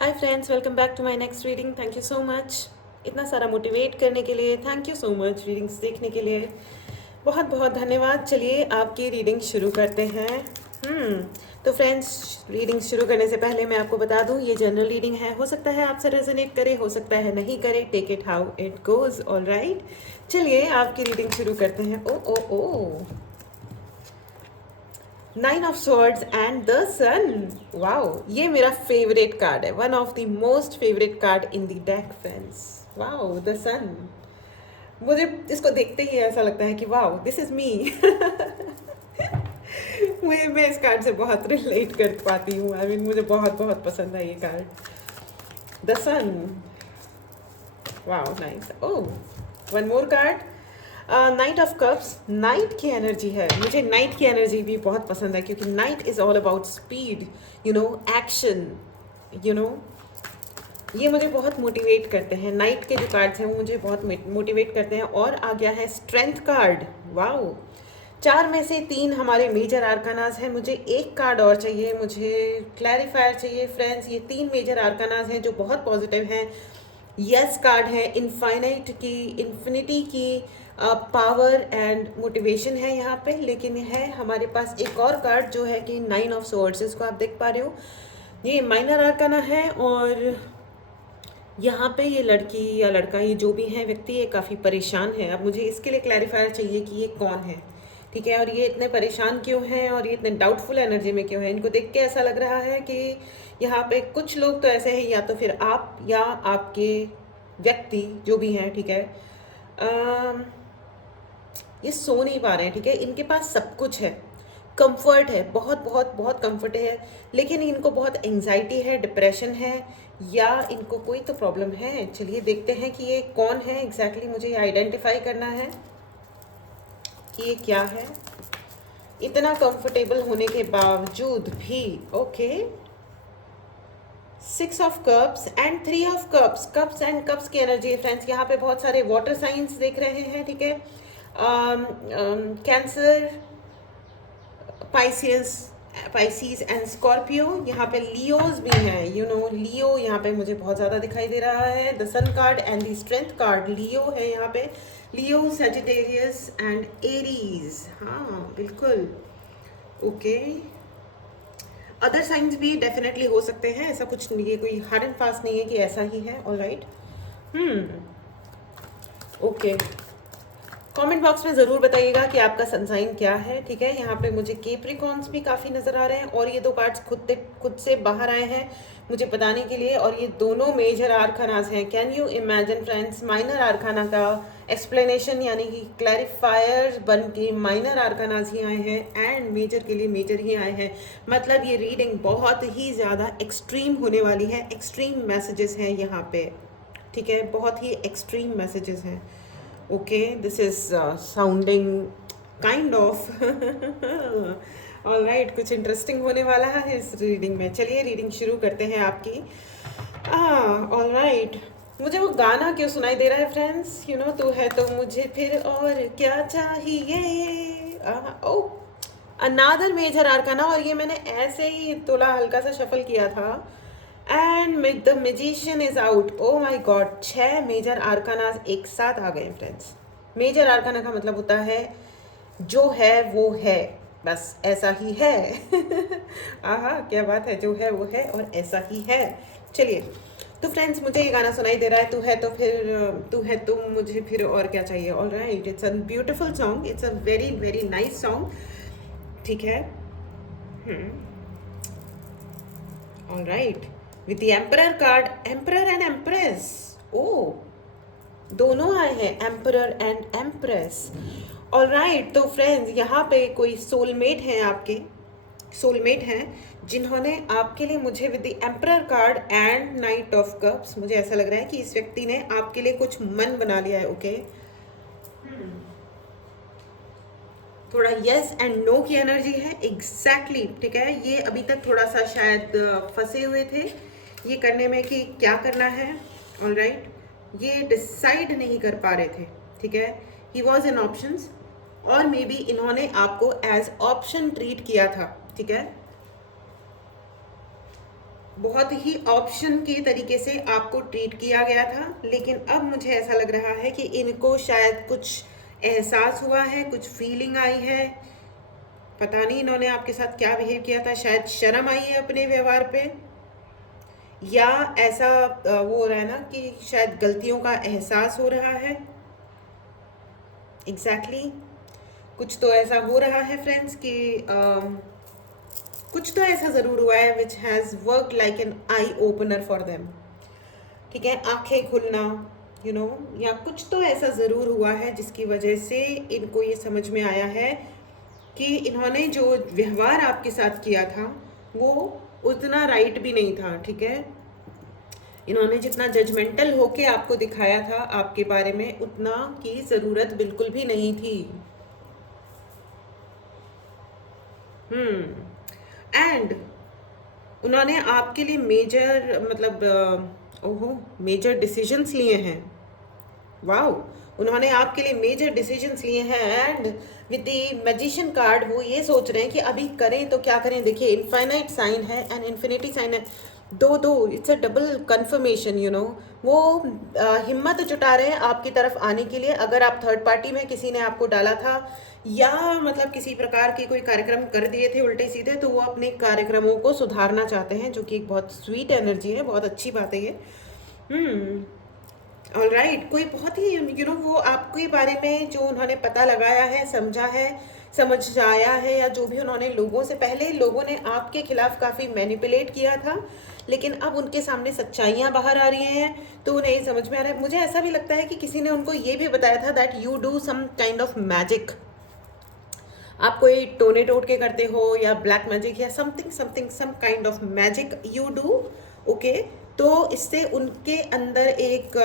Hi friends, welcome back to my next reading. Thank you so much इतना सारा motivate करने के लिए। Thank you so much readings देखने के लिए। बहुत बहुत धन्यवाद। चलिए आपकी रीडिंग शुरू करते हैं। तो फ्रेंड्स, रीडिंग शुरू करने से पहले मैं आपको बता दूं, ये जनरल रीडिंग है। हो सकता है आपसे रेजोनेट करे, हो सकता है नहीं करे। Take it how it goes. All right, चलिए आपकी रीडिंग शुरू करते हैं। Oh oh oh, nine of swords and the sun. Wow, ये मेरा फेवरेट कार्ड है, one of the most favourite card in the deck friends. Wow, the sun. मुझे इसको देखते ही ऐसा लगता है कि वाओ, दिस इज मी। मैं इस कार्ड से बहुत रिलेट कर पाती हूँ। आई मीन मुझे बहुत बहुत पसंद है ये card, the sun. Wow, nice. Oh, one more card, knight of cups. Knight की एनर्जी है। मुझे नाइट की एनर्जी भी बहुत पसंद है, क्योंकि night is all about speed, action, you know ये मुझे बहुत मोटिवेट करते हैं। नाइट के जो कार्ड्स हैं वो मुझे बहुत मोटिवेट करते हैं। और आ गया है स्ट्रेंथ कार्ड। वाओ, चार में से तीन हमारे मेजर आर्कानाज हैं। मुझे एक कार्ड और चाहिए, मुझे क्लैरिफायर चाहिए फ्रेंड्स। ये तीन मेजर आर्कानाज हैं जो बहुत पॉजिटिव हैं। यस कार्ड है, इन्फिनिटी की पावर एंड मोटिवेशन है यहाँ पे। लेकिन है हमारे पास एक और कार्ड जो है कि नाइन ऑफ सोर्ड्स। इसको आप देख पा रहे हो, ये माइनर आर्काना है। और यहाँ पे ये लड़की या लड़का, ये जो भी है व्यक्ति, ये काफ़ी परेशान है। अब मुझे इसके लिए क्लैरिफायर चाहिए कि ये कौन है, ठीक है, और ये इतने परेशान क्यों हैं और ये इतने डाउटफुल एनर्जी में क्यों है। इनको देख के ऐसा लग रहा है कि यहाँ पे कुछ लोग तो ऐसे हैं, या तो फिर आप या आपके व्यक्ति जो भी हैं, ठीक है, ये सो नहीं पा रहे हैं, ठीक है। इनके पास सब कुछ है, कंफर्ट है, बहुत बहुत बहुत कंफर्ट है, लेकिन इनको बहुत एंजाइटी है, डिप्रेशन है, या इनको कोई तो प्रॉब्लम है। चलिए देखते हैं कि ये कौन है एग्जैक्टली। मुझे आइडेंटिफाई करना है कि ये क्या है, इतना कंफर्टेबल होने के बावजूद भी। Okay, six of cups and three of cups. Cups and cups की एनर्जी है फ्रेंड्स। यहाँ पे बहुत सारे वाटर साइंस देख रहे हैं, ठीक है, कैंसर, पाइसियस, पाइसिस एंड स्कॉर्पियो। यहाँ पे लियोज भी हैं, लियो यहाँ पे मुझे बहुत ज़्यादा दिखाई दे रहा है। The sun card and the strength card, Leo है यहाँ पे। Leo, Sagittarius and Aries. हाँ बिल्कुल, ओके। अदर साइंस भी डेफिनेटली हो सकते हैं, ऐसा कुछ नहीं है, कोई हार्ड एंड फास्ट नहीं है कि ऐसा ही है। All right, okay. Comment box में ज़रूर बताइएगा कि आपका सनसाइन क्या है, ठीक है। यहाँ पे मुझे केप्रिकॉन्स भी काफ़ी नज़र आ रहे हैं, और ये दो कार्ड्स खुद से बाहर आए हैं मुझे बताने के लिए, और ये दोनों मेजर आर्कानास हैं। Can you imagine friends, minor आर्काना का एक्सप्लेनेशन यानी कि क्लैरिफायर बन के माइनर आर्कानास ही आए हैं, एंड मेजर के लिए मेजर ही आए हैं। मतलब ये रीडिंग बहुत ही ज़्यादा एक्सट्रीम होने वाली है। एक्सट्रीम मैसेजेस हैं यहाँ पे, ठीक है, बहुत ही एक्सट्रीम मैसेजेस हैं। Okay, this is sounding kind of all right, कुछ इंटरेस्टिंग होने वाला है इस रीडिंग में। चलिए रीडिंग शुरू करते हैं आपकी। ऑल राइट, मुझे वो गाना क्यों सुनाई दे रहा है फ्रेंड्स, तू है तो मुझे फिर और क्या चाहिए। ओ, अनादर मेजर आर्काना, और ये मैंने ऐसे ही थोड़ा हल्का सा शफल किया था, and the magician is out. Oh my god, 6 major arcanas एक साथ आ गए फ्रेंड्स। मेजर आर्काना का मतलब होता है जो है वो है, बस ऐसा ही है। आहा, क्या बात है, जो है वो है और ऐसा ही है। चलिए, तो फ्रेंड्स मुझे ये गाना सुनाई दे रहा है, तू है तो फिर, तू है तुम मुझे फिर और क्या चाहिए। All right, it's a beautiful song, it's a very very nice song, ठीक है। All right, with the emperor card, emperor and empress. Oh, दोनों आए हैं, emperor and empress. All right, तो फ्रेंड्स यहाँ पे कोई सोलमेट हैं आपके, सोलमेट हैं जिन्होंने आपके लिए, मुझे with the emperor card and knight of cups, मुझे ऐसा लग रहा है कि इस व्यक्ति ने आपके लिए कुछ मन बना लिया है। ओके, थोड़ा यस एंड नो की एनर्जी है एग्जैक्टली, ठीक है। ये अभी तक थोड़ा सा शायद फंसे हुए थे ये करने में कि क्या करना है। ऑल राइट, ये डिसाइड नहीं कर पा रहे थे, ठीक है। ही वॉज इन ऑप्शंस, और मे बी इन्होंने आपको एज ऑप्शन ट्रीट किया था, ठीक है। बहुत ही ऑप्शन के तरीके से आपको ट्रीट किया गया था, लेकिन अब मुझे ऐसा लग रहा है कि इनको शायद कुछ एहसास हुआ है, कुछ फीलिंग आई है। पता नहीं इन्होंने आपके साथ क्या बिहेव किया था, शायद शर्म आई है अपने व्यवहार पे, या ऐसा वो हो रहा है ना कि शायद गलतियों का एहसास हो रहा है। एग्जैक्टली कुछ तो ऐसा हो रहा है फ्रेंड्स कि कुछ तो ऐसा ज़रूर हुआ है which has work like an eye opener for them. ठीक है, आंखें खुलना या कुछ तो ऐसा ज़रूर हुआ है जिसकी वजह से इनको ये समझ में आया है कि इन्होंने जो व्यवहार आपके साथ किया था वो उतना राइट भी नहीं था। ठीक है, इन्होंने जितना जजमेंटल होके आपको दिखाया था आपके बारे में, उतना की ज़रूरत बिल्कुल भी नहीं थी। एंड उन्होंने आपके लिए मेजर मेजर डिसीजंस लिए हैं। वाओ, उन्होंने आपके लिए मेजर डिसीजंस लिए हैं। And with the magician card वो ये सोच रहे हैं कि अभी करें तो क्या करें। देखिए, इनफाइनाइट साइन है एंड इन्फिनिटी साइन है, दो इट्स अ डबल कन्फर्मेशन। वो हिम्मत जुटा रहे हैं आपकी तरफ आने के लिए। अगर आप थर्ड पार्टी में किसी ने आपको डाला था या किसी प्रकार के कोई कार्यक्रम कर दिए थे उल्टे सीधे, तो वो अपने कार्यक्रमों को सुधारना चाहते हैं, जो कि एक बहुत स्वीट एनर्जी है, बहुत अच्छी बात है ये। ऑल राइट, कोई बहुत ही वो आपके बारे में जो उन्होंने पता लगाया है, समझा है, समझ आया है, या जो भी उन्होंने पहले लोगों ने आपके खिलाफ काफ़ी मैनिपुलेट किया था, लेकिन अब उनके सामने सच्चाइयाँ बाहर आ रही हैं तो उन्हें ये समझ में आ रहा है। मुझे ऐसा भी लगता है कि किसी ने उनको ये भी बताया था that you do some kind of magic. आप कोई टोने टोट के करते हो या ब्लैक मैजिक या something some kind of magic you do. Okay, तो इससे उनके अंदर एक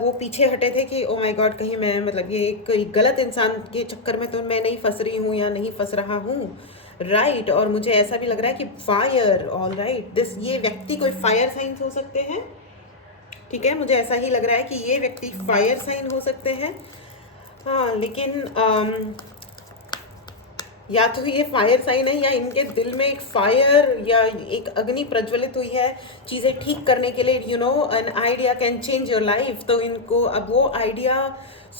वो पीछे हटे थे कि ओ माय गॉड, कहीं मैं ये एक गलत इंसान के चक्कर में तो मैं नहीं फंस रही हूँ या नहीं फंस रहा हूँ। राइट, और मुझे ऐसा भी लग रहा है कि फायर, ऑल राइट, ये व्यक्ति कोई फायर साइंस हो सकते हैं। ठीक है, मुझे ऐसा ही लग रहा है कि ये व्यक्ति फायर साइन हो सकते हैं। हाँ, लेकिन या तो ये फायर साइन है या इनके दिल में एक फायर या एक अग्नि प्रज्वलित हुई है चीज़ें ठीक करने के लिए। An idea can change your life. तो इनको अब वो आइडिया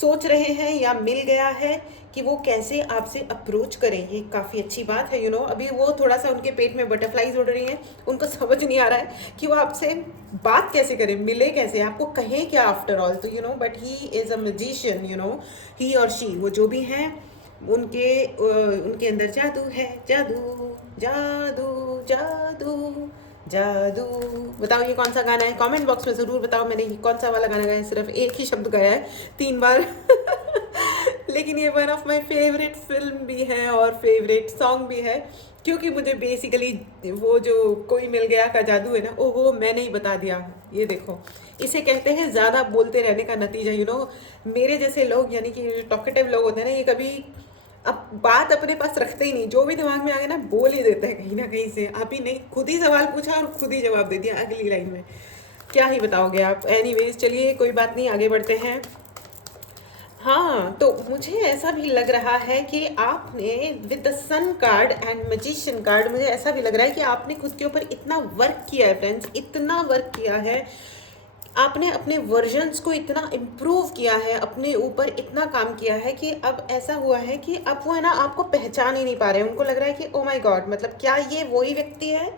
सोच रहे हैं या मिल गया है कि वो कैसे आपसे अप्रोच करें। ये काफ़ी अच्छी बात है। अभी वो थोड़ा सा उनके पेट में बटरफ्लाइज उड़ रही हैं, उनको समझ नहीं आ रहा है कि वो आपसे बात कैसे करें, मिले कैसे, आपको कहें क्या आफ्टर ऑल। तो but he is a magician, he और शी, वो जो भी हैं, उनके अंदर जादू है, जादू जादू जादू जादू। बताओ ये कौन सा गाना है, कमेंट बॉक्स में ज़रूर बताओ। मैंने ये कौन सा वाला गाना गाया है, सिर्फ एक ही शब्द गाया है 3 बार लेकिन ये one of my favourite film भी है और फेवरेट सॉन्ग भी है, क्योंकि मुझे बेसिकली वो जो कोई मिल गया का जादू है ना, ओहो मैंने ही बता दिया। ये देखो, इसे कहते हैं ज़्यादा बोलते रहने का नतीजा। मेरे जैसे लोग, यानी कि टॉकेटिव लोग होते हैं ना, ये कभी अब बात अपने पास रखते ही नहीं, जो भी दिमाग में आ गया ना बोल ही देते हैं कहीं ना कहीं से। अभी नहीं, खुद ही सवाल पूछा और खुद ही जवाब दे दिया अगली लाइन में। क्या ही बताओगे आप। एनीवेज, चलिए कोई बात नहीं, आगे बढ़ते हैं। हाँ, तो मुझे ऐसा भी लग रहा है कि आपने with the sun card and magician card, मुझे ऐसा भी लग रहा है कि आपने खुद के ऊपर इतना वर्क किया है फ्रेंड्स, इतना वर्क किया है आपने, अपने वर्जन्स को इतना इम्प्रूव किया है, अपने ऊपर इतना काम किया है कि अब ऐसा हुआ है कि अब वो है ना आपको पहचान ही नहीं पा रहे हैं। उनको लग रहा है कि ओ माय गॉड, क्या ये वही व्यक्ति है,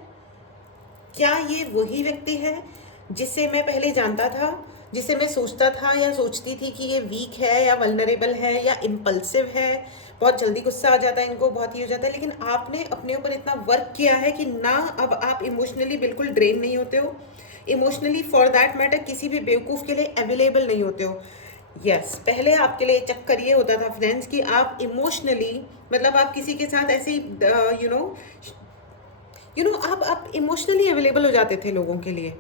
क्या ये वही व्यक्ति है जिसे मैं पहले जानता था, जिसे मैं सोचता था या सोचती थी कि ये वीक है या वल्नरेबल है या इम्पल्सिव है, बहुत जल्दी गुस्सा आ जाता है इनको, बहुत ही हो जाता है। लेकिन आपने अपने ऊपर इतना वर्क किया है कि ना अब आप इमोशनली बिल्कुल ड्रेन नहीं होते हो, इमोशनली फॉर दैट मैटर किसी भी बेवकूफ़ के लिए अवेलेबल नहीं होते हो। यस, पहले आपके लिए चक्कर ये होता था फ्रेंड्स कि आप इमोशनली, आप किसी के साथ ऐसे ही आप इमोशनली अवेलेबल हो जाते थे लोगों के लिए।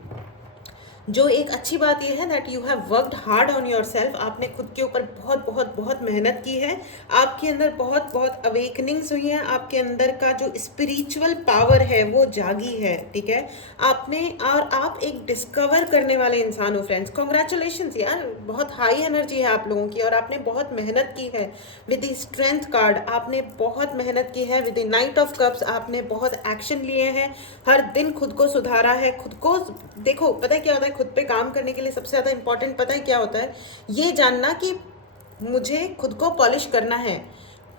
जो एक अच्छी बात यह है that you have worked hard on your self, आपने खुद के ऊपर बहुत बहुत बहुत मेहनत की है, आपके अंदर बहुत बहुत अवेकनिंग्स हुई हैं, आपके अंदर का जो स्पिरिचुअल पावर है वो जागी है, ठीक है। आपने और आप एक डिस्कवर करने वाले इंसान हो फ्रेंड्स, कॉन्ग्रेचुलेशंस यार, बहुत हाई एनर्जी है आप लोगों की और आपने बहुत मेहनत की है। विद द स्ट्रेंथ कार्ड आपने बहुत मेहनत की है, with the knight of cups आपने बहुत एक्शन लिए हैं, हर दिन खुद को सुधारा है, खुद को देखो। पता है क्या होता है, खुद पे काम करने के लिए सबसे ज़्यादा इंपॉर्टेंट पता है क्या होता है, ये जानना कि मुझे खुद को पॉलिश करना है।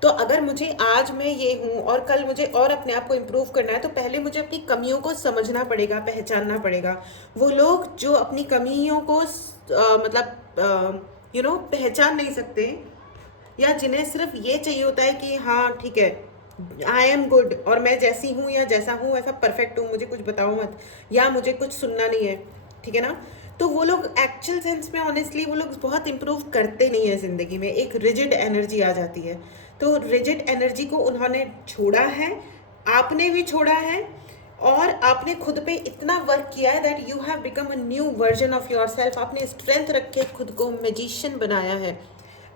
तो अगर मुझे आज मैं ये हूँ और कल मुझे और अपने आप को इम्प्रूव करना है, तो पहले मुझे अपनी कमियों को समझना पड़ेगा, पहचानना पड़ेगा। वो लोग जो अपनी कमियों को मतलब पहचान नहीं सकते, या जिन्हें सिर्फ ये चाहिए होता है कि हाँ ठीक है आई एम गुड और मैं जैसी हूँ या जैसा हूँ वैसा परफेक्ट हूँ, मुझे कुछ बताओ मत, या मुझे कुछ सुनना नहीं है, ठीक है ना। तो वो लोग एक्चुअल सेंस में ऑनेस्टली वो लोग बहुत इंप्रूव करते नहीं है ज़िंदगी में, एक रिजिड एनर्जी आ जाती है। तो रिजिड एनर्जी को उन्होंने छोड़ा है, आपने भी छोड़ा है, और आपने खुद पे इतना वर्क किया है that you have become a new version of your self. आपने स्ट्रेंथ रख के खुद को मैजिशियन बनाया है।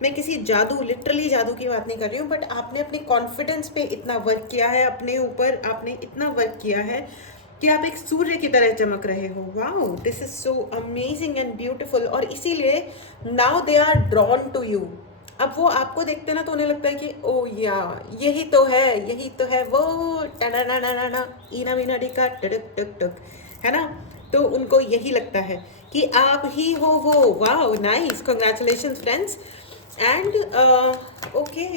मैं किसी जादू, लिटरली जादू की बात नहीं कर रही हूँ, बट आपने अपने कॉन्फिडेंस पे इतना वर्क किया है, अपने ऊपर आपने इतना वर्क किया है कि आप एक सूर्य की तरह चमक रहे हो। Wow, this is so amazing and beautiful. और इसीलिए now they are drawn to you. अब वो आपको देखते ना तो उन्हें लगता है कि ओ या यही तो है, यही तो है वो टना ईना मीना डिका टक टक टक, है ना। तो उनको यही लगता है कि आप ही हो वो। Wow nice, congratulation friends. And okay,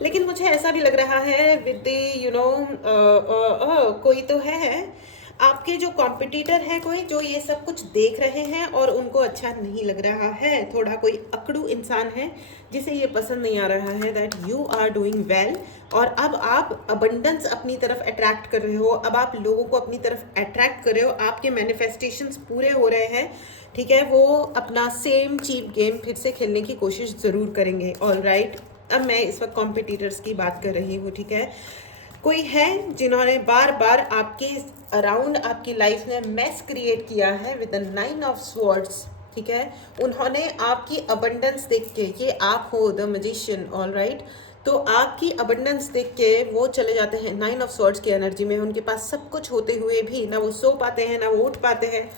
लेकिन मुझे ऐसा भी लग रहा है विद कोई तो है आपके जो कॉम्पिटिटर है, कोई जो ये सब कुछ देख रहे हैं और उनको अच्छा नहीं लग रहा है, थोड़ा कोई अकड़ू इंसान है जिसे ये पसंद नहीं आ रहा है that you are doing well. और अब आप अबंडेंस अपनी तरफ अट्रैक्ट कर रहे हो, अब आप लोगों को अपनी तरफ अट्रैक्ट कर रहे हो, आपके मैनिफेस्टेशंस पूरे हो रहे हैं, ठीक है। वो अपना सेम चीप गेम फिर से खेलने की कोशिश ज़रूर करेंगे। ऑल राइट, अब मैं इस वक्त कॉम्पिटिटर्स की बात कर रही हूँ, ठीक है। कोई है जिन्होंने बार बार आपके अराउंड आपकी लाइफ में मैस क्रिएट किया है विद द 9 ऑफ स्वॉर्ड्स, ठीक है। उन्होंने आपकी अबंडेंस देख के, ये आप हो द मैजिशियन, ऑल राइट, तो आपकी अबंडेंस देख के वो चले जाते हैं 9 ऑफ स्वॉर्ड्स की एनर्जी में। उनके पास सब कुछ होते हुए भी ना वो सो पाते हैं, ना वो उठ पाते हैं,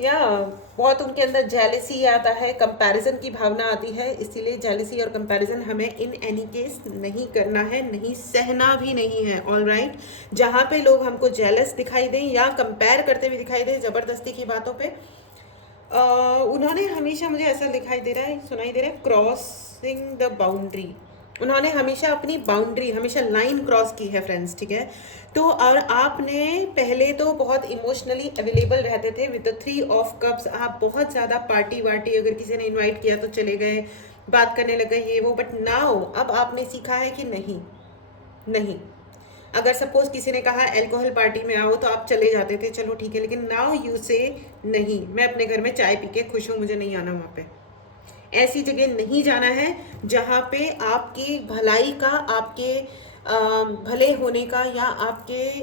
या बहुत उनके अंदर जेलसी आता है, कंपैरिजन की भावना आती है। इसीलिए जेलसी और कंपैरिजन हमें इन एनी केस नहीं करना है, नहीं सहना भी नहीं है, ऑल राइट। जहाँ पे लोग हमको जेलस दिखाई दें या कंपेयर करते हुए दिखाई दें ज़बरदस्ती की बातों पे, उन्होंने हमेशा, मुझे ऐसा दिखाई दे रहा है, सुनाई दे रहा है, क्रॉसिंग द बाउंड्री। उन्होंने हमेशा अपनी बाउंड्री, हमेशा लाइन क्रॉस की है फ्रेंड्स, ठीक है। तो और आपने पहले तो बहुत इमोशनली अवेलेबल रहते थे विद द 3 ऑफ कप्स, आप बहुत ज़्यादा पार्टी वार्टी, अगर किसी ने इनवाइट किया तो चले गए, बात करने लगे ये वो। बट नाउ अब आपने सीखा है कि नहीं नहीं, अगर सपोज किसी ने कहा अल्कोहल पार्टी में आओ तो आप चले जाते थे, चलो ठीक है, लेकिन नाउ यू से नहीं, मैं अपने घर में चाय पी के खुश हूँ, मुझे नहीं आना वहाँ पे। ऐसी जगह नहीं जाना है जहाँ पे आपकी भलाई का, आपके भले होने का, या आपके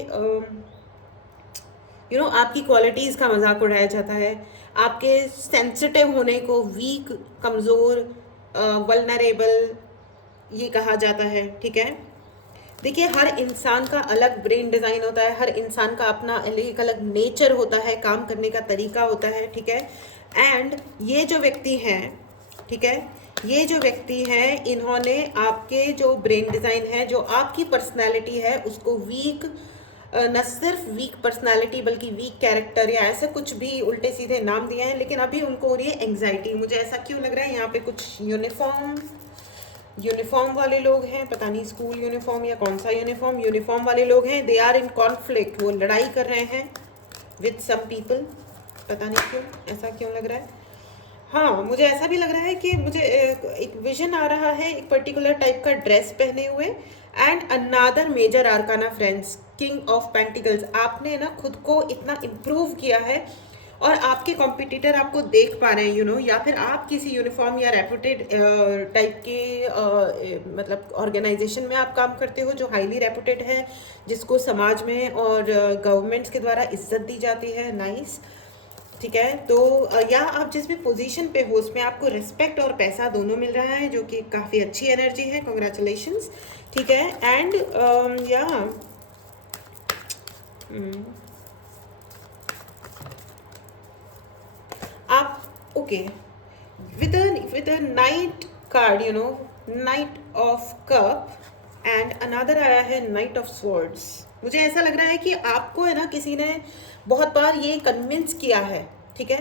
आपकी क्वालिटीज़ का मजाक उड़ाया जाता है, आपके सेंसिटिव होने को वीक, कमज़ोर, वल्नरेबल ये कहा जाता है, ठीक है। देखिए, हर इंसान का अलग ब्रेन डिज़ाइन होता है, हर इंसान का अपना एक अलग नेचर होता है, काम करने का तरीका होता है, ठीक है। एंड ये जो व्यक्ति हैं, ठीक है, ये जो व्यक्ति हैं, इन्होंने आपके जो ब्रेन डिज़ाइन है, जो आपकी पर्सनैलिटी है, उसको वीक, न सिर्फ वीक पर्सनैलिटी बल्कि वीक कैरेक्टर या ऐसा कुछ भी उल्टे सीधे नाम दिए हैं, लेकिन अभी उनको हो रही है एंग्जाइटी। मुझे ऐसा क्यों लग रहा है, यहाँ पे कुछ यूनिफॉर्म वाले लोग हैं, पता नहीं स्कूल यूनिफॉर्म या कौन सा यूनिफॉर्म वाले लोग हैं, दे आर इन कॉन्फ्लिक्ट, वो लड़ाई कर रहे हैं विद सम पीपल, पता नहीं क्यों, ऐसा क्यों लग रहा है। हाँ, मुझे ऐसा भी लग रहा है कि मुझे एक विजन आ रहा है एक पर्टिकुलर टाइप का ड्रेस पहने हुए। And another major arcana friends, king of pentacles. आपने ना खुद को इतना इम्प्रूव किया है और आपके कॉम्पिटिटर आपको देख पा रहे हैं, या फिर आप किसी यूनिफॉर्म या रेपुटेड टाइप के मतलब ऑर्गेनाइजेशन में आप काम करते हो जो हाईली रेपुटेड है, जिसको समाज में और गवर्नमेंट्स के द्वारा इज्जत दी जाती है। नाइस, ठीक है। तो या आप जिस भी पोजीशन पे हो उसमें आपको रिस्पेक्ट और पैसा दोनों मिल रहा है, जो कि काफ़ी अच्छी एनर्जी है। कॉन्ग्रेचुलेशंस, ठीक है। एंड या आप okay with a knight card, knight of cup and another आया है knight of swords। मुझे ऐसा लग रहा है कि आपको है ना किसी ने बहुत बार ये कन्विंस किया है, ठीक है।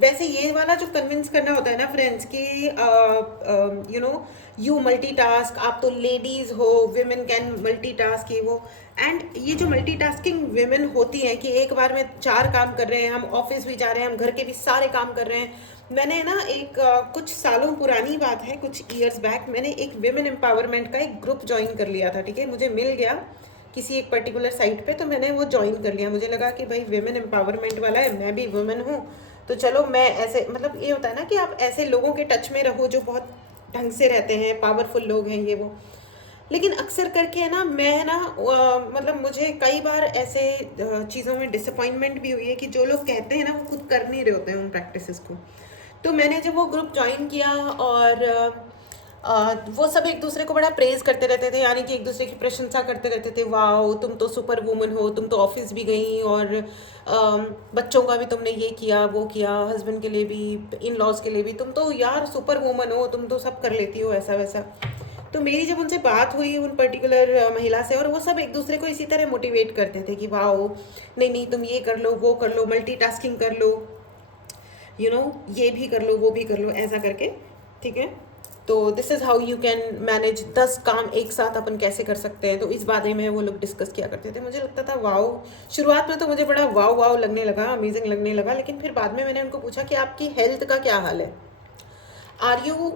वैसे ये वाला जो कन्विंस करना होता है ना फ्रेंड्स कि यू मल्टीटास्क, आप तो लेडीज हो, विमेन कैन मल्टीटास्क, ये वो। एंड ये जो मल्टीटास्किंग विमेन होती हैं कि एक बार में 4 काम कर रहे हैं, हम ऑफिस भी जा रहे हैं, हम घर के भी सारे काम कर रहे हैं। मैंने ना एक कुछ सालों पुरानी बात है, कुछ ईयर्स बैक मैंने एक विमेन एम्पावरमेंट का एक ग्रुप ज्वाइन कर लिया था, ठीक है। मुझे मिल गया किसी एक पर्टिकुलर साइट पे, तो मैंने वो ज्वाइन कर लिया। मुझे लगा कि भाई विमेन एम्पावरमेंट वाला है, मैं भी वुमेन हूँ, तो चलो मैं ऐसे, मतलब ये होता है ना कि आप ऐसे लोगों के टच में रहो जो बहुत ढंग से रहते हैं, पावरफुल लोग हैं, ये वो। लेकिन अक्सर करके है ना, मैं ना मतलब मुझे कई बार ऐसे चीज़ों में डिसअपॉइंटमेंट भी हुई है कि जो लोग कहते हैं ना वो खुद कर नहीं रहे होते हैं उन प्रैक्टिसेस को। तो मैंने जब वो ग्रुप ज्वाइन किया और वो सब एक दूसरे को बड़ा प्रेज करते रहते थे, यानी कि एक दूसरे की प्रशंसा करते रहते थे। वाओ, तुम तो सुपर वुमन हो, तुम तो ऑफिस भी गई और बच्चों का भी तुमने ये किया वो किया, हस्बैंड के लिए भी, इन लॉज के लिए भी, तुम तो यार सुपर वुमन हो, तुम तो सब कर लेती हो, ऐसा वैसा। तो मेरी जब उनसे बात हुई उन पर्टिकुलर महिला से, और वो सब एक दूसरे को इसी तरह मोटिवेट करते थे कि वाओ, नहीं नहीं तुम ये कर लो, वो कर लो, मल्टीटास्किंग कर लो, ये भी कर लो, वो भी कर लो, ऐसा करके, ठीक है। तो this is how you can manage 10 काम एक साथ अपन कैसे कर सकते हैं। तो इस बारे में वो लोग डिस्कस किया करते थे। मुझे लगता था वाओ, शुरुआत में तो मुझे बड़ा वाओ वाओ लगने लगा, अमेजिंग लगने लगा। लेकिन फिर बाद में मैंने उनको पूछा कि आपकी हेल्थ का क्या हाल है, आर यू,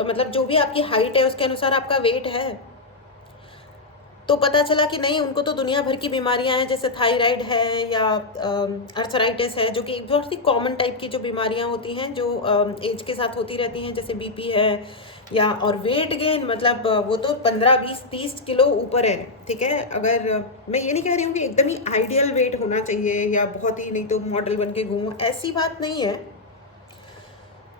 मतलब जो भी आपकी हाइट है उसके अनुसार आपका वेट है। तो पता चला कि नहीं, उनको तो दुनिया भर की बीमारियां हैं, जैसे थायराइड है या अर्थराइटिस है, जो कि बहुत ही कॉमन टाइप की जो बीमारियां होती हैं जो एज के साथ होती रहती हैं, जैसे बीपी है या, और वेट गेन, मतलब वो तो 15 20 30 किलो ऊपर है, ठीक है। अगर मैं ये नहीं कह रही हूँ कि एकदम ही आइडियल वेट होना चाहिए या बहुत ही, नहीं तो मॉडल बन के घूमो, ऐसी बात नहीं है।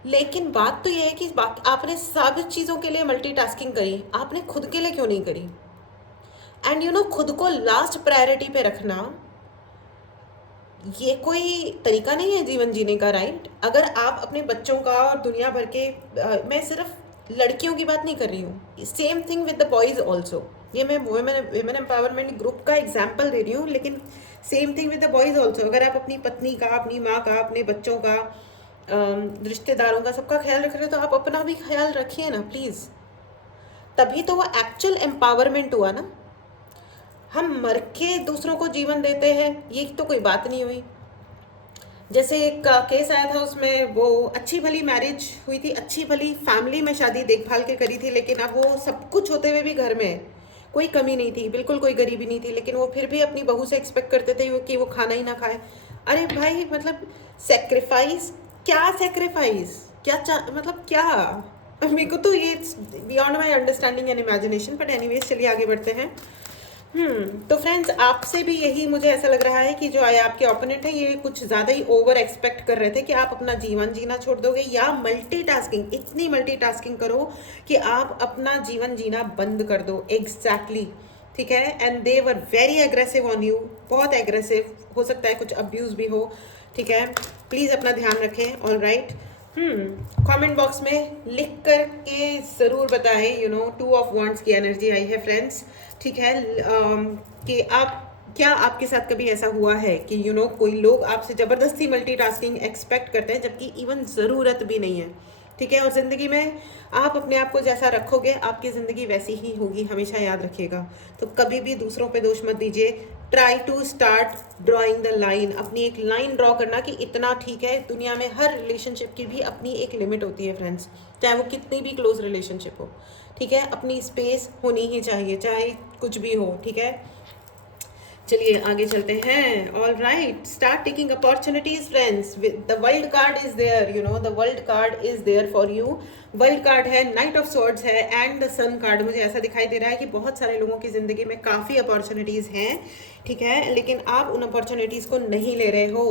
लेकिन बात तो ये है कि आपने सब चीज़ों के लिए मल्टीटास्किंग करी, आपने खुद के लिए क्यों नहीं करी। एंड खुद को लास्ट प्रायोरिटी पे रखना ये कोई तरीका नहीं है जीवन जीने का, राइट। अगर आप अपने बच्चों का और दुनिया भर के मैं सिर्फ लड़कियों की बात नहीं कर रही हूँ, same thing with the boys also. ये मैं वुमेन एम्पावरमेंट ग्रुप का एग्जाम्पल दे रही हूँ, लेकिन same thing with the boys also. अगर आप अपनी पत्नी का, अपनी माँ का, अपने बच्चों का, रिश्तेदारों का, सबका ख्याल रख रहे हो, तो आप अपना भी ख्याल रखिए ना प्लीज़। तभी तो वो एक्चुअल एम्पावरमेंट हुआ ना। हम मर के दूसरों को जीवन देते हैं, ये तो कोई बात नहीं हुई। जैसे एक केस आया था, उसमें वो अच्छी भली मैरिज हुई थी, अच्छी भली फैमिली में शादी देखभाल के करी थी, लेकिन अब वो सब कुछ होते हुए भी घर में कोई कमी नहीं थी, बिल्कुल कोई गरीबी नहीं थी, लेकिन वो फिर भी अपनी बहू से एक्सपेक्ट करते थे कि वो खाना ही ना खाए। अरे भाई, मतलब सेक्रीफाइस, क्या सेक्रीफाइस, मतलब क्या, मेरे को तो ये beyond my understanding and imagination. But anyways, चलिए आगे बढ़ते हैं। तो फ्रेंड्स, आपसे भी यही मुझे ऐसा लग रहा है कि जो आए आपके ओपोनेंट है, ये कुछ ज़्यादा ही ओवर एक्सपेक्ट कर रहे थे कि आप अपना जीवन जीना छोड़ दोगे, या मल्टीटास्किंग, इतनी मल्टीटास्किंग करो कि आप अपना जीवन जीना बंद कर दो। एग्जैक्टली, ठीक है। And they were very aggressive on you, बहुत एग्रेसिव, हो सकता है कुछ अब्यूज़ भी हो, ठीक है। प्लीज़ अपना ध्यान रखें। ऑल राइट, कमेंट बॉक्स में लिख कर के ज़रूर बताएं, 2 ऑफ वॉन्ड्स की एनर्जी आई है फ्रेंड्स, ठीक है। कि आप, क्या आपके साथ कभी ऐसा हुआ है कि कोई लोग आपसे ज़बरदस्ती मल्टीटास्किंग एक्सपेक्ट करते हैं, जबकि इवन ज़रूरत भी नहीं है, ठीक है। और ज़िंदगी में आप अपने आप को जैसा रखोगे, आपकी ज़िंदगी वैसी ही होगी, हमेशा याद रखिएगा। तो कभी भी दूसरों पे दोष मत दीजिए। Try to start drawing the line, अपनी एक लाइन ड्रॉ करना कि इतना ठीक है। दुनिया में हर रिलेशनशिप की भी अपनी एक लिमिट होती है फ्रेंड्स, चाहे वो कितनी भी क्लोज रिलेशनशिप हो, ठीक है। अपनी स्पेस होनी ही चाहिए, चाहे कुछ भी हो, ठीक है। चलिए आगे चलते हैं। All right, start taking opportunities friends. The world card is there, you know, the world card is there for you. World card है, नाइट ऑफ सॉर्ड्स है एंड द सन कार्ड। मुझे ऐसा दिखाई दे रहा है कि बहुत सारे लोगों की ज़िंदगी में काफ़ी अपॉर्चुनिटीज़ हैं, ठीक है, लेकिन आप उन अपॉर्चुनिटीज़ को नहीं ले रहे हो।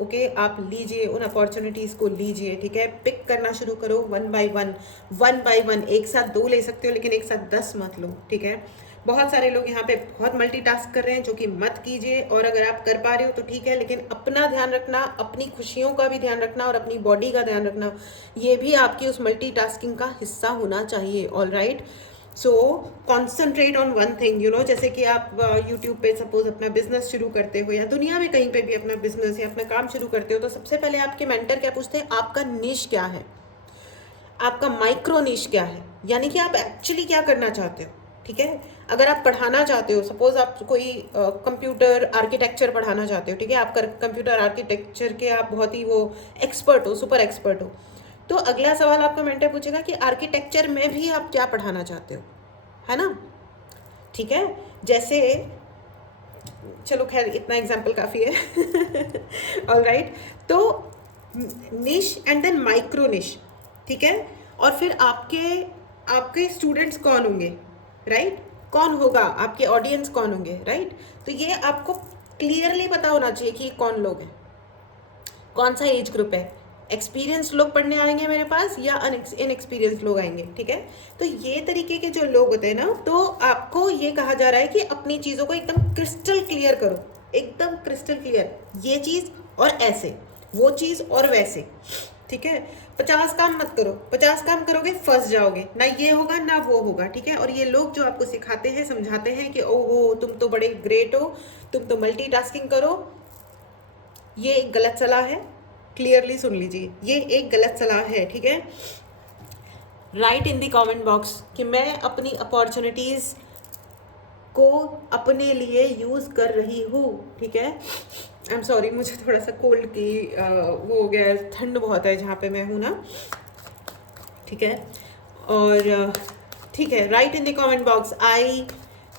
ओके, आप लीजिए, उन अपॉर्चुनिटीज़ को लीजिए, ठीक है। पिक करना शुरू करो वन बाय वन। एक साथ 2 ले सकते हो लेकिन एक साथ 10 मत लो, ठीक है। बहुत सारे लोग यहाँ पे बहुत मल्टीटास्क कर रहे हैं, जो कि मत कीजिए। और अगर आप कर पा रहे हो तो ठीक है, लेकिन अपना ध्यान रखना, अपनी खुशियों का भी ध्यान रखना और अपनी बॉडी का ध्यान रखना, ये भी आपकी उस मल्टीटास्किंग का हिस्सा होना चाहिए। All right, so concentrate on one thing, you know. जैसे कि आप यूट्यूब पे सपोज अपना बिजनेस शुरू करते हो या दुनिया में कहीं पे भी अपना बिजनेस या अपना काम शुरू करते हो, तो सबसे पहले आपके मेंटर क्या पूछते हैं, आपका निश क्या है, आपका माइक्रो निश क्या है, यानी कि आप एक्चुअली क्या करना चाहते हो, ठीक है। अगर आप पढ़ाना चाहते हो, सपोज आप कोई कंप्यूटर आर्किटेक्चर पढ़ाना चाहते हो, ठीक है, आप कंप्यूटर आर्किटेक्चर के आप बहुत ही वो एक्सपर्ट हो, सुपर एक्सपर्ट हो, तो अगला सवाल आपका मेंटर पूछेगा कि आर्किटेक्चर में भी आप क्या पढ़ाना चाहते हो, है ना, ठीक है। जैसे चलो खैर इतना एग्जाम्पल काफ़ी है। ऑल राइट, तो निश एंड देन माइक्रो निश, ठीक है। और फिर आपके आपके स्टूडेंट्स कौन होंगे, राइट, कौन होगा, आपके ऑडियंस कौन होंगे, राइट। तो ये आपको क्लियरली पता होना चाहिए कि कौन लोग हैं, कौन सा एज ग्रुप है, एक्सपीरियंस लोग पढ़ने आएंगे मेरे पास या इनएक्सपीरियंस लोग आएंगे, ठीक है। तो ये तरीके के जो लोग होते हैं ना, तो आपको ये कहा जा रहा है कि अपनी चीज़ों को एकदम क्रिस्टल क्लियर करो, एकदम क्रिस्टल क्लियर, ये चीज़ और ऐसे, वो चीज़ और वैसे, ठीक है। 50 काम मत करो, 50 काम करोगे फंस जाओगे, ना ये होगा ना वो होगा, ठीक है। और ये लोग जो आपको सिखाते हैं, समझाते हैं कि ओहो तुम तो बड़े ग्रेट हो, तुम तो मल्टीटास्किंग करो, ये एक गलत सलाह है। क्लियरली सुन लीजिए, ये एक गलत सलाह है, ठीक है। Write in the comment box कि मैं अपनी अपॉर्चुनिटीज़ को अपने लिए यूज़ कर रही हूँ, ठीक है। आई एम सॉरी, मुझे थोड़ा सा कोल्ड की वो हो गया है, ठंड बहुत है जहाँ पे मैं हूँ ना, ठीक है। और ठीक है, write in the comment box I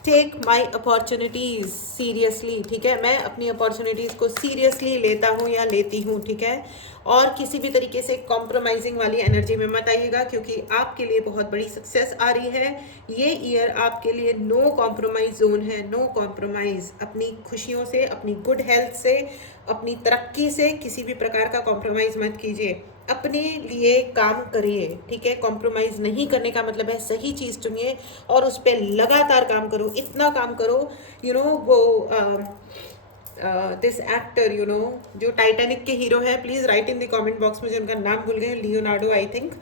take my opportunities seriously, ठीक है। मैं अपनी अपॉर्चुनिटीज़ को सीरियसली लेता हूँ या लेती हूँ, ठीक है। और किसी भी तरीके से कॉम्प्रोमाइजिंग वाली एनर्जी में मत आइएगा, क्योंकि आपके लिए बहुत बड़ी सक्सेस आ रही है। ये ईयर आपके लिए नो कॉम्प्रोमाइज़ जोन है, नो कॉम्प्रोमाइज़। अपनी खुशियों से, अपनी गुड हेल्थ से, अपनी तरक्की से किसी भी प्रकार का कॉम्प्रोमाइज़ मत कीजिए, अपने लिए काम करिए, ठीक है। कॉम्प्रोमाइज़ नहीं करने का मतलब है सही चीज़ चुनिए और उस पर लगातार काम करो, इतना काम करो, यू नो। वो दिस एक्टर, यू नो, जो टाइटैनिक के हीरो है, please write in the comment box, मुझे उनका नाम भूल गए, लियोनार्डो आई थिंक,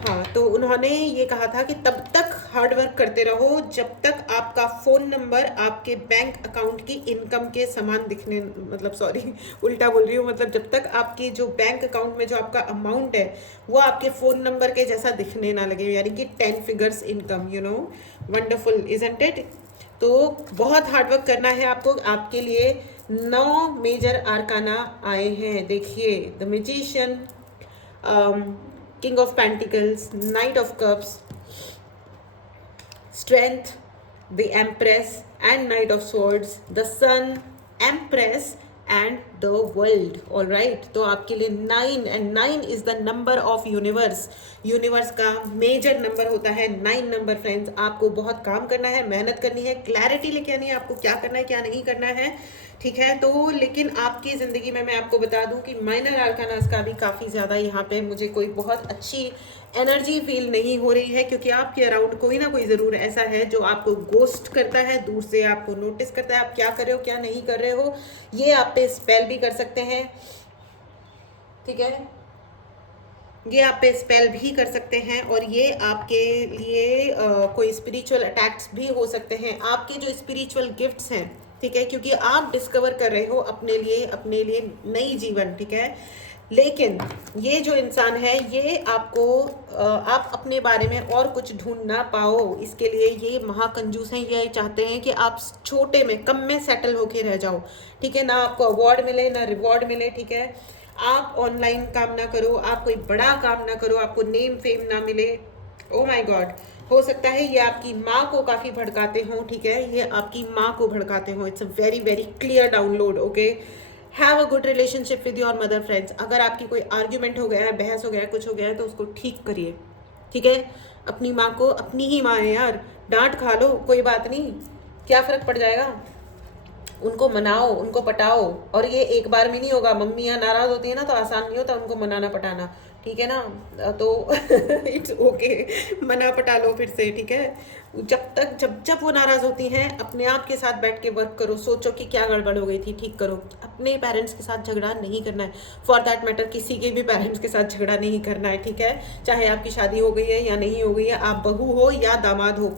हाँ। तो उन्होंने ये कहा था कि तब तक हार्ड वर्क करते रहो जब तक आपका फ़ोन नंबर आपके बैंक अकाउंट की इनकम के समान दिखने, मतलब सॉरी उल्टा बोल रही हूँ, मतलब जब तक आपकी जो बैंक अकाउंट में जो आपका अमाउंट है वो आपके फ़ोन नंबर के जैसा दिखने ना लगे, यानी कि 10 figures income, you know. Wonderful isn't it. तो बहुत हार्डवर्क करना है आपको। आपके लिए 9 मेजर आर्काना आए हैं, देखिए, the magician, king of pentacles, knight of cups, strength, the empress and knight of swords, the sun, empress and the world. All right, तो आपके लिए 9 and 9 is the number of universe. Universe का major number होता है 9 number friends. आपको बहुत काम करना है, मेहनत करनी है, क्लैरिटी लेके आनी है आपको क्या करना है क्या नहीं करना है, ठीक है। तो लेकिन आपकी ज़िंदगी में मैं आपको बता दूं कि माइनर आर्कानास का भी काफ़ी ज़्यादा यहाँ पे मुझे कोई बहुत अच्छी एनर्जी फील नहीं हो रही है, क्योंकि आपके अराउंड कोई ना कोई ज़रूर ऐसा है जो आपको गोस्ट करता है, दूर से आपको नोटिस करता है आप क्या कर रहे हो क्या नहीं कर रहे हो। ये आप पे स्पेल भी कर सकते हैं, ठीक है, ये आप पे स्पेल भी कर सकते हैं। और ये आपके लिए कोई स्पिरिचुअल अटैक्स भी हो सकते हैं, आपके जो स्पिरिचुअल गिफ्ट्स हैं, ठीक है, क्योंकि आप डिस्कवर कर रहे हो अपने लिए नई जीवन, ठीक है। लेकिन ये जो इंसान है ये आपको आप अपने बारे में और कुछ ढूंढ ना पाओ, इसके लिए ये महाकंजूस हैं। ये चाहते हैं कि आप छोटे में, कम में सेटल होके रह जाओ, ठीक है, ना आपको अवार्ड मिले ना रिवॉर्ड मिले, ठीक है। आप ऑनलाइन काम ना करो, आप कोई बड़ा काम ना करो, आपको नेम फेम ना मिले, ओ माय गॉड। हो सकता है ये आपकी माँ को काफ़ी भड़काते हों, ठीक है, ये आपकी माँ को भड़काते हों। It's a very very clear download, okay. Have a good relationship with your mother friends. अगर आपकी कोई आर्ग्यूमेंट हो गया है, बहस हो गया है, कुछ हो गया है, तो उसको ठीक करिए, ठीक है। अपनी माँ को, अपनी ही माँ है यार, डांट खा लो, कोई बात नहीं, क्या फ़र्क पड़ जाएगा। उनको मनाओ, उनको पटाओ, और ये एक बार में नहीं होगा। मम्मियाँ नाराज़ होती है ना तो आसान नहीं होता उनको मनाना पटाना, ठीक है ना। तो इट्स ओके, मना पटा लो फिर से, ठीक है। जब वो नाराज़ होती हैं, अपने आप के साथ बैठ के वर्क करो, सोचो कि क्या गड़बड़ हो गई थी, ठीक करो। अपने पेरेंट्स के साथ झगड़ा नहीं करना है, फॉर दैट मैटर किसी के भी पेरेंट्स के साथ झगड़ा नहीं करना है, ठीक है। चाहे आपकी शादी हो गई है या नहीं हो गई है, आप बहू हो या दामाद हो,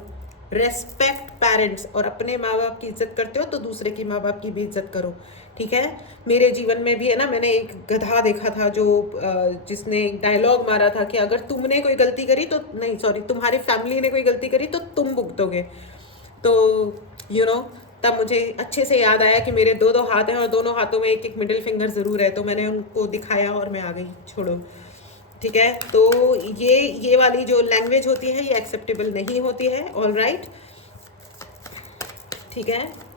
रेस्पेक्ट पेरेंट्स। और अपने माँ बाप की इज्जत करते हो तो दूसरे की माँ बाप की भी इज्जत करो, ठीक है। मेरे जीवन में भी है ना, मैंने एक गधा देखा था जो जिसने एक डायलॉग मारा था कि अगर तुमने कोई गलती करी तो, नहीं सॉरी, तुम्हारी फैमिली ने कोई गलती करी तो तुम भुगतोगे। तो तब मुझे अच्छे से याद आया कि मेरे दो दो हाथ हैं और दोनों हाथों में एक एक मिडिल फिंगर ज़रूर है, तो मैंने उनको दिखाया और मैं आ गई, छोड़ो, ठीक है। तो ये वाली जो लैंग्वेज होती है ये एक्सेप्टेबल नहीं होती है, ऑल राइट, ठीक है।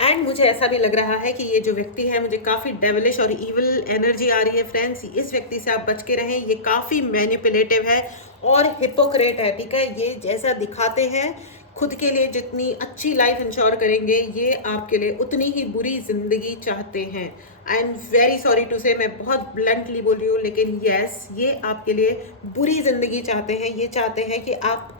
एंड मुझे ऐसा भी लग रहा है कि ये जो व्यक्ति है, मुझे काफ़ी डेविलिश और इविल एनर्जी आ रही है फ्रेंड्स। इस व्यक्ति से आप बच के रहें, ये काफ़ी मैनिपुलेटिव है और हिपोक्रेट है, ठीक है। ये जैसा दिखाते हैं खुद के लिए जितनी अच्छी लाइफ इंश्योर करेंगे, ये आपके लिए उतनी ही बुरी जिंदगी चाहते हैं। I am very sorry to say, मैं बहुत ब्लंटली बोल रही हूँ, लेकिन यस, ये आपके लिए बुरी जिंदगी चाहते हैं। ये चाहते हैं कि आप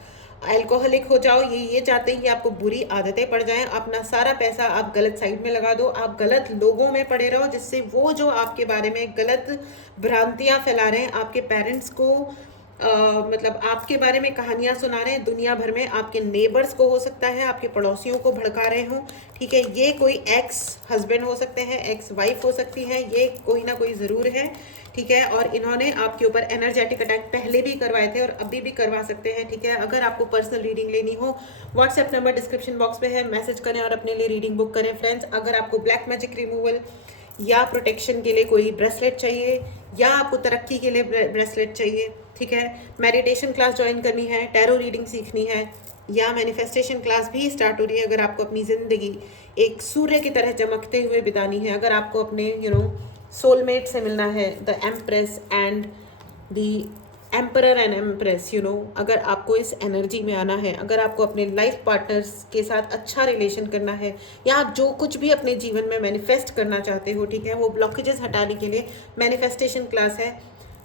अल्कोहलिक हो जाओ, ये चाहते हैं कि आपको बुरी आदतें पड़ जाएं, अपना सारा पैसा आप गलत साइड में लगा दो, आप गलत लोगों में पड़े रहो, जिससे वो जो आपके बारे में गलत भ्रांतियां फैला रहे हैं, आपके पेरेंट्स को मतलब आपके बारे में कहानियां सुना रहे हैं दुनिया भर में, आपके नेबर्स को हो सकता है, आपके पड़ोसियों को भड़का रहे हों, ठीक है। ये कोई एक्स हस्बैंड हो सकते हैं, एक्स वाइफ हो सकती है, ये कोई ना कोई ज़रूर है, ठीक है। और इन्होंने आपके ऊपर एनर्जेटिक अटैक पहले भी करवाए थे और अभी भी करवा सकते हैं, ठीक है। अगर आपको पर्सनल रीडिंग लेनी हो, व्हाट्सएप नंबर डिस्क्रिप्शन बॉक्स में है, मैसेज करें और अपने लिए रीडिंग बुक करें फ्रेंड्स। अगर आपको ब्लैक मैजिक रिमूवल या प्रोटेक्शन के लिए कोई ब्रेसलेट चाहिए, या आपको तरक्की के लिए ब्रेसलेट चाहिए, ठीक है, मेडिटेशन क्लास ज्वाइन करनी है, टैरो रीडिंग सीखनी है, या मैनिफेस्टेशन क्लास भी स्टार्ट हो रही है, अगर आपको अपनी ज़िंदगी एक सूर्य की तरह चमकते हुए बितानी है, अगर आपको अपने सोलमेट से मिलना है, the empress and the emperor and empress, अगर आपको इस एनर्जी में आना है, अगर आपको अपने लाइफ पार्टनर्स के साथ अच्छा रिलेशन करना है, या आप जो कुछ भी अपने जीवन में मैनिफेस्ट करना चाहते हो, ठीक है, वो ब्लॉकेजेस हटाने के लिए मैनिफेस्टेशन क्लास है,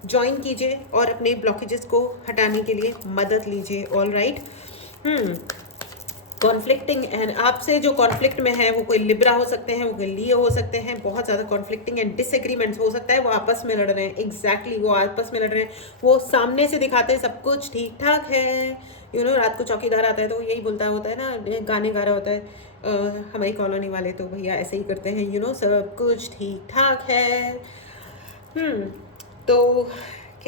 ज्वाइन कीजिए और अपने ब्लॉकेजेस को हटाने के लिए मदद लीजिए, ऑल राइट। कॉन्फ्लिक्टिंग एंड आपसे जो कॉन्फ्लिक्ट में है, वो कोई लिब्रा हो सकते हैं, वो कोई लियो हो सकते हैं, बहुत ज़्यादा कॉन्फ्लिक्टिंग एंड डिसएग्रीमेंट्स हो सकता है, वो आपस में लड़ रहे हैं, एग्जैक्टली वो आपस में लड़ रहे हैं, वो सामने से दिखाते हैं सब कुछ ठीक ठाक है, रात को चौकीदार आता है तो यही बोलता होता है ना, गाने गा रहा होता है, हमारी कॉलोनी वाले तो भैया ऐसे ही करते हैं, सब कुछ ठीक ठाक है। तो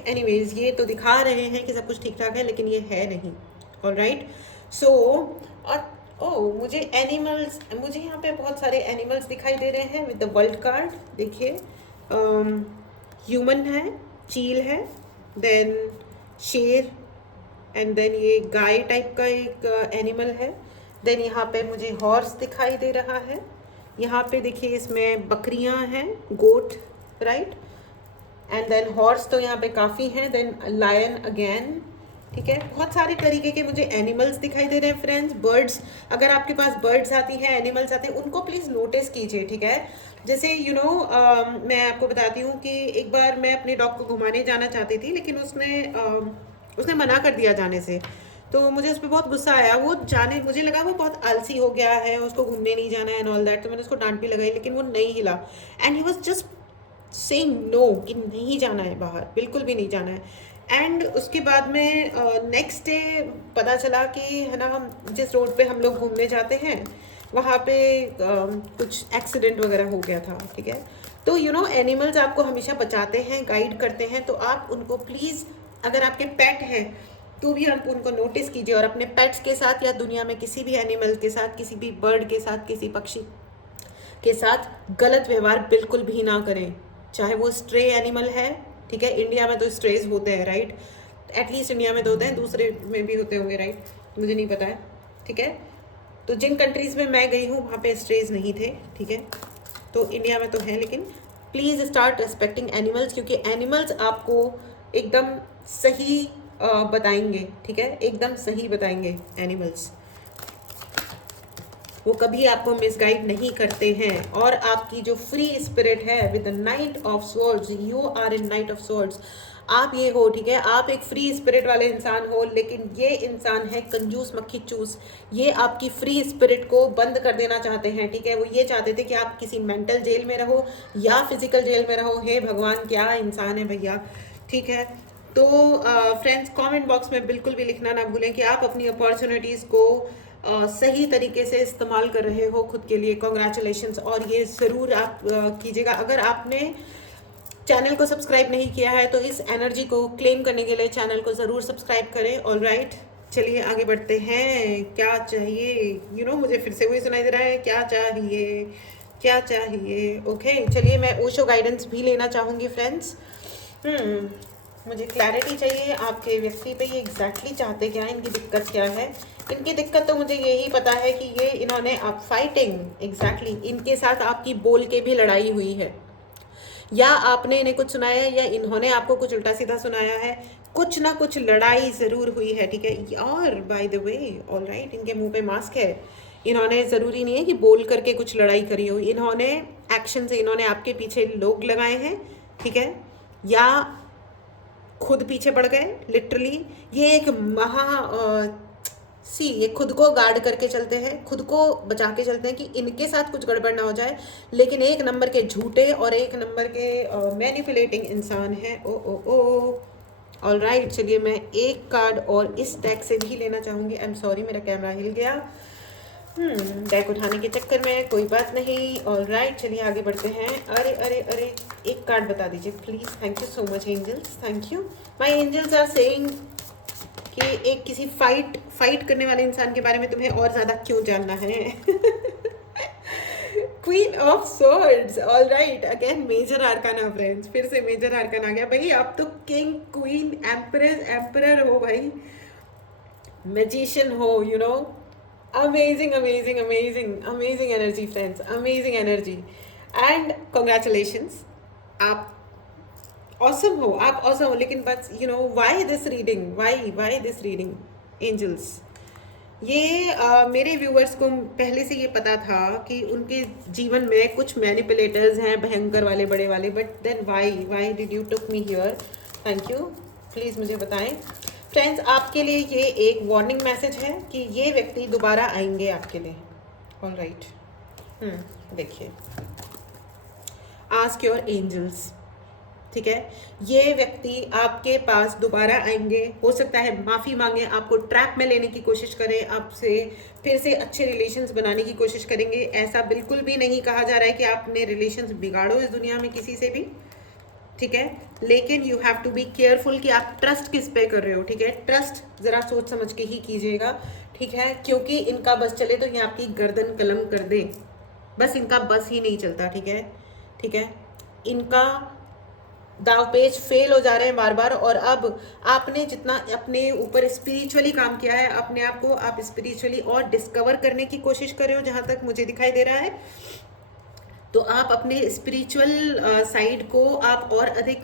एनीवेज, ये तो दिखा रहे हैं कि सब कुछ ठीक ठाक है, लेकिन ये है नहीं, ऑल राइट। सो और मुझे एनिमल्स, मुझे यहाँ पे बहुत सारे एनिमल्स दिखाई दे रहे हैं विद द वर्ल्ड कार्ड। देखिए, ह्यूमन है, चील है, देन शेर, एंड देन ये गाय टाइप का एक एनिमल है, देन यहाँ पे मुझे हॉर्स दिखाई दे रहा है, यहाँ पे देखिए इसमें बकरियाँ हैं, गोट, राइट, एंड देन हॉर्स तो यहाँ पे काफ़ी हैं, देन लायन अगेन, ठीक है। बहुत सारे तरीके के मुझे एनिमल्स दिखाई दे रहे हैं फ्रेंड्स। बर्ड्स, अगर आपके पास बर्ड्स आती हैं, एनिमल्स आते हैं, उनको प्लीज़ नोटिस कीजिए, ठीक है। जैसे मैं आपको बताती हूँ कि एक बार मैं अपने डॉग को घुमाने जाना चाहती थी, लेकिन उसने मना कर दिया जाने से, तो मुझे उस पर बहुत गुस्सा आया। वो मुझे लगा वो बहुत आलसी हो गया है, उसको घूमने नहीं जाना है एंड ऑल दैट, तो मैंने उसको डांट भी लगाई, लेकिन वो नहीं हिला, and he was just saying no कि नहीं जाना है बाहर, बिल्कुल भी नहीं जाना है। एंड उसके बाद में नेक्स्ट डे पता चला कि है ना, हम जिस रोड पे हम लोग घूमने जाते हैं वहाँ पे कुछ एक्सीडेंट वगैरह हो गया था, ठीक है। तो एनिमल्स आपको हमेशा बचाते हैं, गाइड करते हैं, तो आप उनको प्लीज़, अगर आपके पेट हैं तो भी आप उनको नोटिस कीजिए, और अपने पेट्स के साथ या दुनिया में किसी भी एनिमल के साथ, किसी भी बर्ड के साथ, किसी पक्षी के साथ गलत व्यवहार बिल्कुल भी ना करें, चाहे वो स्ट्रे एनिमल है, ठीक है। इंडिया में तो स्ट्रेज होते हैं, राइट। एटलीस्ट इंडिया में तो होते हैं, दूसरे में भी होते होंगे, राइट? मुझे नहीं पता है, ठीक है। तो जिन कंट्रीज़ में मैं गई हूँ वहाँ पे स्ट्रेज नहीं थे, ठीक है। तो इंडिया में तो है, लेकिन प्लीज़ स्टार्ट रेस्पेक्टिंग एनिमल्स, क्योंकि एनिमल्स आपको एकदम सही बताएंगे, ठीक है, एकदम सही बताएंगे एनिमल्स। वो कभी आपको मिसगाइड नहीं करते हैं। और आपकी जो फ्री स्पिरिट है with the knight of swords, you are in knight of swords, आप ये हो, ठीक है, आप एक फ्री स्पिरिट वाले इंसान हो, लेकिन ये इंसान है कंजूस मक्खी चूस। ये आपकी फ्री स्पिरिट को बंद कर देना चाहते हैं, ठीक है। वो ये चाहते थे कि आप किसी मेंटल जेल में रहो या फिजिकल जेल में रहो। हे भगवान, क्या इंसान है भैया, ठीक है। तो फ्रेंड्स, कमेंट बॉक्स में बिल्कुल भी लिखना ना भूलें कि आप अपनी अपॉर्चुनिटीज़ को सही तरीके से इस्तेमाल कर रहे हो खुद के लिए। कॉन्ग्रेचुलेशंस। और ये ज़रूर आप कीजिएगा, अगर आपने चैनल को सब्सक्राइब नहीं किया है तो इस एनर्जी को क्लेम करने के लिए चैनल को ज़रूर सब्सक्राइब करें। ऑलराइट, चलिए आगे बढ़ते हैं। क्या चाहिए, मुझे फिर से वही सुनाई दे रहा है, क्या चाहिए, क्या चाहिए। ओके, चलिए मैं ओशो गाइडेंस भी लेना चाहूँगी फ्रेंड्स। मुझे क्लैरिटी चाहिए आपके व्यक्ति पे, ये एग्जैक्टली चाहते क्या, इनकी दिक्कत क्या है। इनकी दिक्कत तो मुझे यही पता है कि ये इन्होंने आप फाइटिंग, एग्जैक्टली इनके साथ आपकी बोल के भी लड़ाई हुई है, या आपने इन्हें कुछ सुनाया है या इन्होंने आपको कुछ उल्टा सीधा सुनाया है। कुछ ना कुछ लड़ाई ज़रूर हुई है, ठीक है। और बाय द वे, ऑलराइट, इनके मुंह पे मास्क है। इन्होंने, ज़रूरी नहीं है कि बोल करके कुछ लड़ाई करी हो, इन्होंने एक्शन से, इन्होंने आपके पीछे लोग लगाए हैं, ठीक है, या खुद पीछे पड़ गए लिटरली। ये एक ये खुद को गार्ड करके चलते हैं, खुद को बचा के चलते हैं कि इनके साथ कुछ गड़बड़ ना हो जाए, लेकिन एक नंबर के झूठे और एक नंबर के मैनिपुलेटिंग इंसान है। ओ ओ ओ ऑलराइट, चलिए मैं एक कार्ड और इस डेक से भी लेना चाहूँगी। आई एम सॉरी, मेरा कैमरा हिल गया डेक उठाने के चक्कर में, कोई बात नहीं। ऑलराइट, चलिए आगे बढ़ते हैं। अरे अरे अरे, एक कार्ड बता दीजिए please. Thank you so much angels, thank you. My angels are saying कि एक किसी फाइट करने वाले इंसान के बारे में तुम्हें और ज़्यादा क्यों जानना है। Queen of swords, all right, again major arcana friends, फिर से मेजर आर्काना आ गया भाई। आप तो किंग, क्वीन, एम्परर हो भाई, मैजिशियन हो, amazing amazing amazing amazing energy friends, amazing energy. And congratulations, आप ऑसम हो, आप ऑसम हो। लेकिन बस why this reading, why this reading angels. ये मेरे व्यूअर्स को पहले से ये पता था कि उनके जीवन में कुछ मैनिपुलेटर्स हैं, भयंकर वाले, बड़े वाले, but then why did you took me here. Thank you, please मुझे बताएं फ्रेंड्स। आपके लिए ये एक वार्निंग मैसेज है कि ये व्यक्ति दोबारा आएंगे आपके लिए। ऑलराइट, देखिए, आस्क योर एंजल्स, ठीक है। ये व्यक्ति आपके पास दोबारा आएंगे, हो सकता है माफ़ी मांगे, आपको ट्रैप में लेने की कोशिश करें, आपसे फिर से अच्छे रिलेशंस बनाने की कोशिश करेंगे। ऐसा बिल्कुल भी नहीं कहा जा रहा है कि आपने रिलेशंस बिगाड़ो इस दुनिया में किसी से भी, ठीक है। लेकिन you have to be careful कि आप ट्रस्ट किस पे कर रहे हो, ठीक है। ट्रस्ट ज़रा सोच समझ के ही कीजिएगा, ठीक है, क्योंकि इनका बस चले तो ये आपकी गर्दन कलम कर दे, बस इनका बस ही नहीं चलता, ठीक है, ठीक है। इनका दाव पेच फेल हो जा रहे हैं बार बार। और अब आपने जितना अपने ऊपर स्पिरिचुअली काम किया है, अपने आप को आप स्पिरिचुअली और डिस्कवर करने की कोशिश कर रहे हो, जहाँ तक मुझे दिखाई दे रहा है। तो आप अपने स्पिरिचुअल साइड को आप और अधिक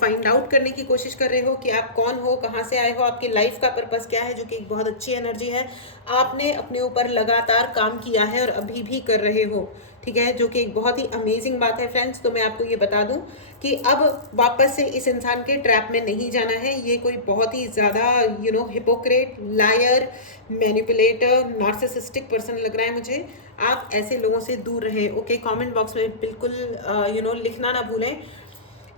फाइंड आउट करने की कोशिश कर रहे हो कि आप कौन हो, कहाँ से आए हो, आपकी लाइफ का पर्पस क्या है, जो कि एक बहुत अच्छी एनर्जी है। आपने अपने ऊपर लगातार काम किया है और अभी भी कर रहे हो, ठीक है, जो कि एक बहुत ही अमेजिंग बात है फ्रेंड्स। तो मैं आपको ये बता दूं कि अब वापस से इस इंसान के ट्रैप में नहीं जाना है। ये कोई बहुत ही ज़्यादा hypocrite, liar, manipulator, narcissistic person लग रहा है मुझे। आप ऐसे लोगों से दूर रहें, ओके। कमेंट बॉक्स में बिल्कुल लिखना ना भूलें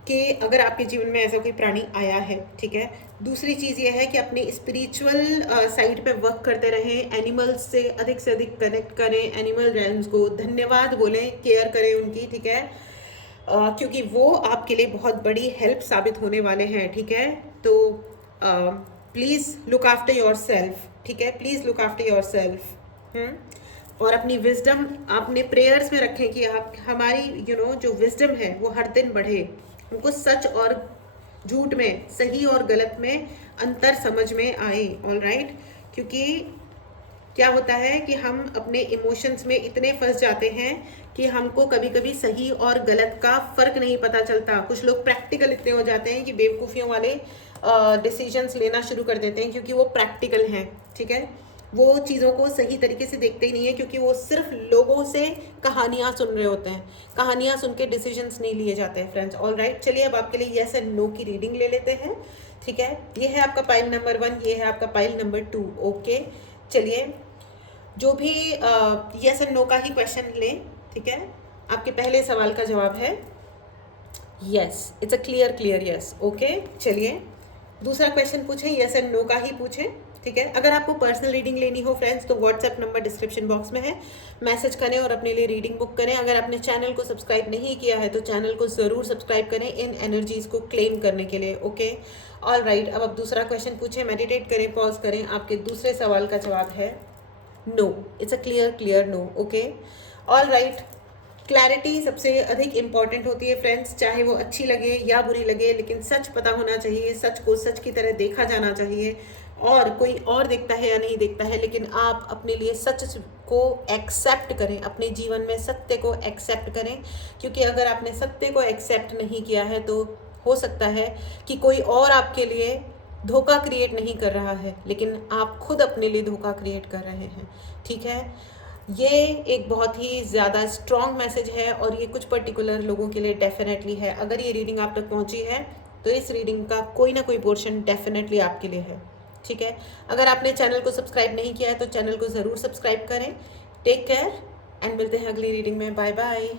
कि अगर आपके जीवन में ऐसा कोई प्राणी आया है, ठीक है। दूसरी चीज़ ये है कि अपने स्पिरिचुअल साइड पे वर्क करते रहें, एनिमल्स से अधिक कनेक्ट करें, एनिमल रेल्म्स को धन्यवाद बोलें, केयर करें उनकी, ठीक है, क्योंकि वो आपके लिए बहुत बड़ी हेल्प साबित होने वाले हैं, ठीक है। तो please look after your self, ठीक है, please look after your self. और अपनी विजडम अपने प्रेयर्स में रखें कि आप हमारी जो विजडम है वो हर दिन बढ़े, हमको सच और झूठ में, सही और गलत में अंतर समझ में आए। ऑल राइट, क्योंकि क्या होता है कि हम अपने इमोशंस में इतने फंस जाते हैं कि हमको कभी कभी सही और गलत का फर्क नहीं पता चलता। कुछ लोग प्रैक्टिकल इतने हो जाते हैं कि बेवकूफ़ियों वाले डिसीजंस लेना शुरू कर देते हैं क्योंकि वो प्रैक्टिकल हैं, ठीक है। वो चीज़ों को सही तरीके से देखते ही नहीं है क्योंकि वो सिर्फ लोगों से कहानियाँ सुन रहे होते हैं। कहानियाँ सुन के डिसीजंस नहीं लिए जाते हैं फ्रेंड्स। ऑल राइट, चलिए अब आपके लिए येस एंड नो की रीडिंग ले लेते हैं, ठीक है। ये है आपका पाइल नंबर 1, ये है आपका पाइल नंबर 2। ओके, चलिए जो भी यस एंड नो का ही क्वेश्चन लें, ठीक है। आपके पहले सवाल का जवाब है yes, it's a clear yes. Okay, चलिए दूसरा क्वेश्चन पूछें, यस एंड नो का ही पूछें, ठीक है। अगर आपको पर्सनल रीडिंग लेनी हो फ्रेंड्स तो व्हाट्सएप नंबर डिस्क्रिप्शन बॉक्स में है, मैसेज करें और अपने लिए रीडिंग बुक करें। अगर आपने चैनल को सब्सक्राइब नहीं किया है तो चैनल को ज़रूर सब्सक्राइब करें इन एनर्जीज़ को क्लेम करने के लिए। ओके, ऑल राइट, अब आप दूसरा क्वेश्चन पूछें, मेडिटेट करें, पॉज करें। आपके दूसरे सवाल का जवाब है no, it's a clear no. Okay, all right, clarity सबसे अधिक इंपॉर्टेंट होती है फ्रेंड्स, चाहे वो अच्छी लगे या बुरी लगे, लेकिन सच पता होना चाहिए, सच को सच की तरह देखा जाना चाहिए। और कोई और देखता है या नहीं देखता है, लेकिन आप अपने लिए सच को एक्सेप्ट करें, अपने जीवन में सत्य को एक्सेप्ट करें। क्योंकि अगर आपने सत्य को एक्सेप्ट नहीं किया है तो हो सकता है कि कोई और आपके लिए धोखा क्रिएट नहीं कर रहा है, लेकिन आप खुद अपने लिए धोखा क्रिएट कर रहे हैं, ठीक है। ये एक बहुत ही ज़्यादा स्ट्रॉन्ग मैसेज है और ये कुछ पर्टिकुलर लोगों के लिए डेफिनेटली है। अगर ये रीडिंग आप तक पहुंची है तो इस रीडिंग का कोई ना कोई पोर्शन डेफिनेटली आपके लिए है, ठीक है। अगर आपने चैनल को सब्सक्राइब नहीं किया है तो चैनल को ज़रूर सब्सक्राइब करें। टेक केयर एंड मिलते हैं अगली रीडिंग में। Bye bye.